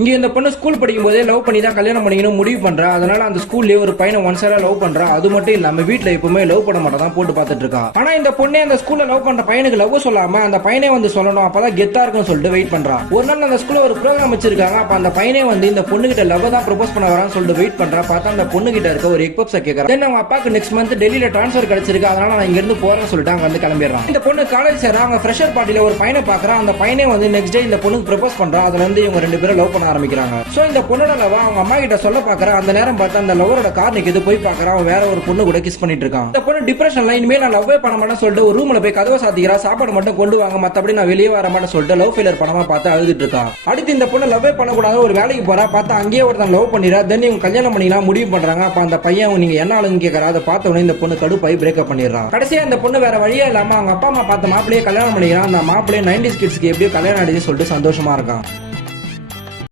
இங்க இந்த பொண்ணு ஸ்கூல் படிக்கும் போதே லவ் பண்ணி தான் கல்யாணம் பண்ணிக்கணும் முடிவு பண்றா. அதனால அந்த ஸ்கூல்லயே ஒரு பையனை ஒன் சைடா லவ் பண்றா. அது மட்டும் இல்லாம வீட்டுல எப்பவுமே லவ் பண்ண மாட்டா தான் போட்டு பாத்துட்டு இருக்கா. ஆனா இந்த பொண்ணே அந்த ஸ்கூல்ல லவ் பண்ற பையனுக்கு லவ் சொல்லாம அந்த பையனே வந்து சொல்லணும், அப்பதான் கெத்தா இருக்கும்னு சொல்லிட்டு வெயிட் பண்றா. ஒரு நாள் அந்த ஸ்கூல்ல ஒரு ப்ரோக்ராம் வச்சிருக்காங்க. அப்ப அந்த பையனே வந்து இந்த பொண்ணு கிட்ட லவ் தான் ப்ரொபோஸ் பண்ண வரான்னு சொல்லிட்டு வெயிட் பண்றா. பார்த்தா அந்த பொண்ணு கிட்ட இருக்க ஒரு எக் பப்ஸை கேட்கறா. தென் அவங்க அப்பாக்கு நெக்ஸ்ட் மந்த் டெல்லியில டிரான்ஸ்ஃபர் கிடைச்சிருக்கு. அதனால நான் இங்க இருந்து போறேன்னு சொல்லிட்டு அங்க வந்து கிளம்பிடுறான். இந்த பொண்ணு காலேஜ் சேரா. அவங்க ஃப்ரெஷர் பார்ட்டில ஒரு பையனை பாக்குறா. அந்த பையனே வந்து நெக்ஸ்ட் டே இந்த பொண்ணுக்கு ப்ரொபோஸ் பண்றா. அதுல இருந்து இவங்க ரெண்டு பேரும் லவ் பண்ண ஆரம்பிக்கிறாங்க. சோ இந்த பொண்ணோட லவ் அவங்க அம்மா கிட்ட சொல்ல பாக்குறா. அந்த நேரம் பார்த்து அந்த லவரோட கார் நிக்குது. போய் பாக்குறா, அவன் வேற ஒரு பொண்ணு கூட கிஸ் பண்ணிட்டு இருக்கான். இந்த பொண்ணு டிப்ரெஷன்ல இனிமே நான் லவ்வே பண்ண மாட்டேன்னு சொல்லிட்டு ஒரு ரூம்ல போய் கதவை சாத்திக்கிறா. சாப்பாடு மட்டும் கொண்டு வாங்க, மத்தபடி நான் வெளியே வர மாட்டேன்னு சொல்லிட்டு லவ் ஃபெயிலியர் படமா பார்த்து அழுதுட்டு இருக்கா. அடுத்து இந்த பொண்ணு லவ்வே பண்ணக்கூடாது ஒரு வேலைக்கு போறா. பார்த்தா அங்கேயே ஒருத்தன் லவ் பண்ணிரா. தென் இவங்க கல்யாணம் பண்ணிக்கலாம் முடிவு பண்றாங்க. அப்ப அந்த பையன் நீங்க என்ன ஆளுன்னு கேட்கறா. அதை பார்த்த உடனே இந்த பொண்ணு கடுப்பாய் பிரேக்கப் பண்ணிடுறான். கடைசியா இந்த பொண்ணு வேற வழியே இல்லாம அவங்க அப்பா அம்மா பார்த்த மாப்பிளையே கல்யாணம் பண்ணிக்கிறான். அந்த மாப்பிளையே 90s கிட்ஸ்க்கு எப்படியோ கல்யாணம் ஆயிடுச்சு சொல்லிட்டு சந்தோஷமா இருக்கான்.